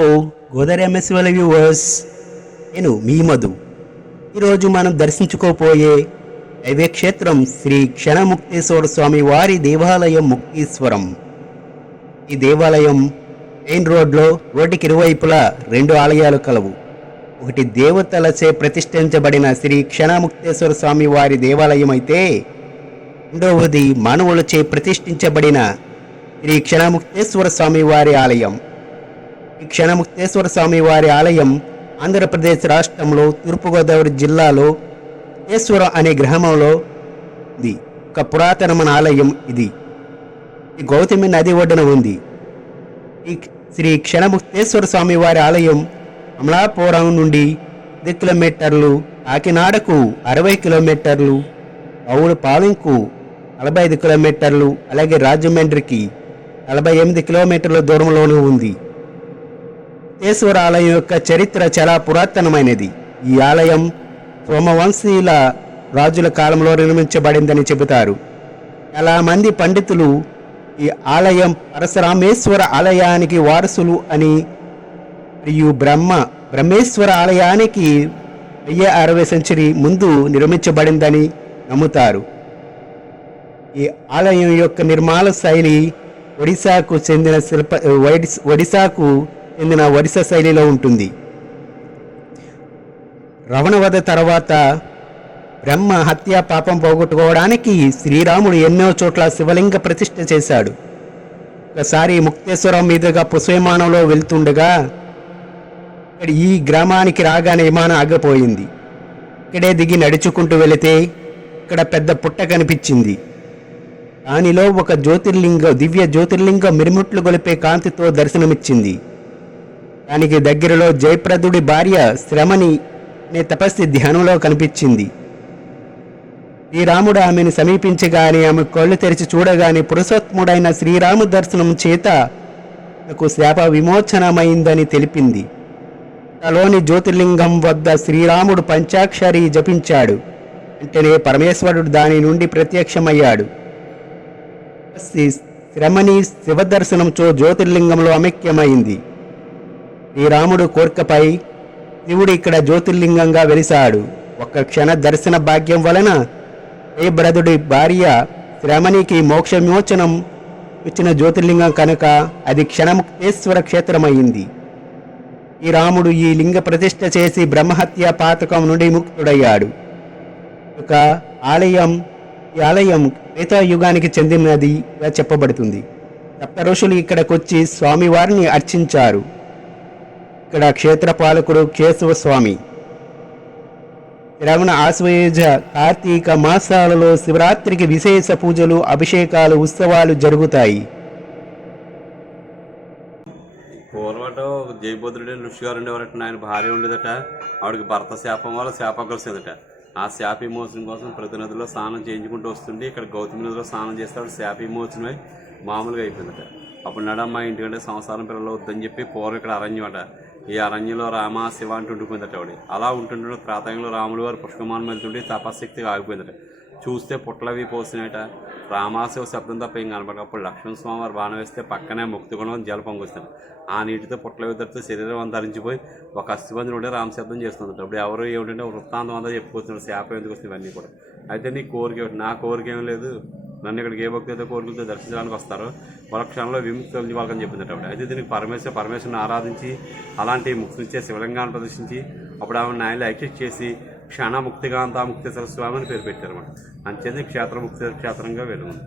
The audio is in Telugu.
ఓ గోదావరి ఎంఎస్వల వ్యూవర్స్, నేను మీ మధు. ఈరోజు మనం దర్శించుకోపోయే దైవక్షేత్రం శ్రీ క్షణముక్తేశ్వర స్వామి వారి దేవాలయం ముక్తీశ్వరం. ఈ దేవాలయం మెయిన్ రోడ్డుకి ఇరువైపులా రెండు ఆలయాలు కలవు. ఒకటి దేవతలచే ప్రతిష్ఠించబడిన శ్రీ క్షణముక్తేశ్వర స్వామి వారి దేవాలయం అయితే, రెండవది మానవులచే ప్రతిష్ఠించబడిన శ్రీ క్షణముక్తేశ్వర స్వామి వారి ఆలయం. ఈ క్షణముక్తేశ్వర స్వామి వారి ఆలయం ఆంధ్రప్రదేశ్ రాష్ట్రంలో తూర్పుగోదావరి జిల్లాలో ముక్తేశ్వరం అనే గ్రామంలో ఉంది. ఒక పురాతనమైన ఆలయం ఇది. ఈ గౌతమి నది ఒడ్డున ఉంది. ఈ శ్రీ క్షణముక్తేశ్వర స్వామి వారి ఆలయం అమలాపురం నుండి 10 కిలోమీటర్లు, కాకినాడకు 60 కిలోమీటర్లు, పాలెంకు 45 కిలోమీటర్లు, అలాగే రాజమండ్రికి 48 కిలోమీటర్ల దూరంలోనూ ఉంది. ముక్తేశ్వర ఆలయం యొక్క చరిత్ర చాలా పురాతనమైనది. ఈ ఆలయం సోమవంశీయుల రాజుల కాలంలో నిర్మించబడిందని చెబుతారు. చాలా మంది పండితులు ఈ ఆలయం పరశురామేశ్వర ఆలయానికి వారసులు అని, మరియు బ్రహ్మేశ్వర ఆలయానికి 1060 సెంచరీ ముందు నిర్మించబడిందని నమ్ముతారు. ఈ ఆలయం యొక్క నిర్మాణ శైలి ఒడిశాకు చెందిన ఒడిశా శైలిలో ఉంటుంది. రావణవధ తర్వాత బ్రహ్మ హత్య పాపం పోగొట్టుకోవడానికి శ్రీరాముడు ఎన్నో చోట్ల శివలింగ ప్రతిష్ఠ చేశాడు. ఒకసారి ముక్తేశ్వరం మీదుగా పుష్పవిమానంలో వెళ్తుండగా ఈ గ్రామానికి రాగానే విమానం ఆగిపోయింది. ఇక్కడే దిగి నడుచుకుంటూ వెళితే ఇక్కడ పెద్ద పుట్ట కనిపించింది. దానిలో ఒక దివ్య జ్యోతిర్లింగం మిరుముట్లు గొలిపే కాంతితో దర్శనమిచ్చింది. దానికి దగ్గరలో జయప్రదుడి భార్య శ్రమని అనే తపస్వి ధ్యానంలో కనిపించింది. శ్రీరాముడు ఆమెను సమీపించగానే ఆమె కళ్ళు తెరిచి చూడగానే పురుషోత్తముడైన శ్రీరాము దర్శనం చేత నాకు శాప విమోచనమైందని తెలిపింది. తలోని జ్యోతిర్లింగం వద్ద శ్రీరాముడు పంచాక్షరి జపించాడు. వెంటనే పరమేశ్వరుడు దాని నుండి ప్రత్యక్షమయ్యాడు. శ్రమని శివదర్శనంతో జ్యోతిర్లింగంలో అమైక్యమైంది. శ్రీరాముడు కోరికపై శివుడు ఇక్కడ జ్యోతిర్లింగంగా వెలిశాడు. ఒక్క క్షణ దర్శన భాగ్యం వలన జయభ్రదుడి భార్య శ్రమణికి మోక్ష విమోచనం ఇచ్చిన జ్యోతిర్లింగం కనుక అది క్షణముక్తేశ్వర క్షేత్రమైంది. ఈ రాముడు ఈ లింగ ప్రతిష్ఠ చేసి బ్రహ్మహత్య పాతకం నుండి ముక్తుడయ్యాడు. ఒక ఈ ఆలయం త్రేతాయుగానికి చెందినదిగా చెప్పబడుతుంది. సప్త ఋషులు ఇక్కడికొచ్చి స్వామివారిని అర్చించారు. ఇక్కడ క్షేత్రపాలకుడు కేశవ స్వామి. శ్రవణ ఆశ్వయుజ కార్తీక మాసాలలో శివరాత్రికి విశేష పూజలు, అభిషేకాలు, ఉత్సవాలు జరుగుతాయి. పూర్వట జయభద్రుడు ఋషి గారు ఉండేవారట. ఆయన భార్య ఉండేదట. ఆవిడకి భర్త శాపం వల్ల శాపం కలిసిందట. ఆ శాప విమోచనం కోసం ప్రతి నదిలో స్నానం చేయించుకుంటూ వస్తుంటే ఇక్కడ గౌతమి నదిలో స్నానం చేస్తే ఆవిడ శాప విమోచనమై మామూలుగా అయిపోయిందట. అప్పుడు నడమ్మ ఇంటికంటే సంసారం పిల్లలు వద్దని చెప్పి పూర్వం ఇక్కడ అరణ్యం అట. ఈ అరణ్యంలో రామ శివ అంటూ ఉండిపోయిందట ఆవిడ. అలా ఉంటుంటే ప్రాతంలో రాములు వారు పుష్పమానం వెళ్తుంటే తపశక్తిగా ఆగిపోయిందట. చూస్తే పుట్లవి పోసినాయట. రామాశివ శబ్దం తప్ప ఏం కనపడక అప్పుడు లక్ష్మణ స్వామి వారు బాణం వేస్తే పక్కనే ముక్తిగుణం జల పొంగొస్తాడు. ఆ నీటితో పుట్ల విద్దరితో శరీరం అంతా ధరించిపోయి ఒక అస్థిబంధులు ఉంటే రామశబ్దం చేస్తుంది. అప్పుడు ఎవరు ఏమిటంటే వృత్తాంతం అంతా చెప్పుకొస్తున్నాడు. శాపం ఎందుకు వస్తుంది ఇవన్నీ కూడా. అయితే నీ కోరిక నా కోరిక ఏం లేదు. నన్ను ఇక్కడికి ఏ భక్తితో కోరికలతో దర్శించడానికి వస్తారో వాళ్ళ క్షణంలో విముక్తి వాళ్ళకని చెప్పిందట ఆవిడ. అయితే దీనికి పరమేశ్వరుని ఆరాధించి అలాంటి ముక్తినిచ్చే శివలింగాన్ని ప్రదర్శించి అప్పుడు ఆవిడ నాయనలు యాక్సెప్ట్ చేసి క్షణముక్తిగాంత ముక్తేశ్వర స్వామి అని పేరు పెట్టారన్నమాట. అంచేది క్షేత్రముక్తేశ్వర క్షేత్రంగా వెలుగుంది.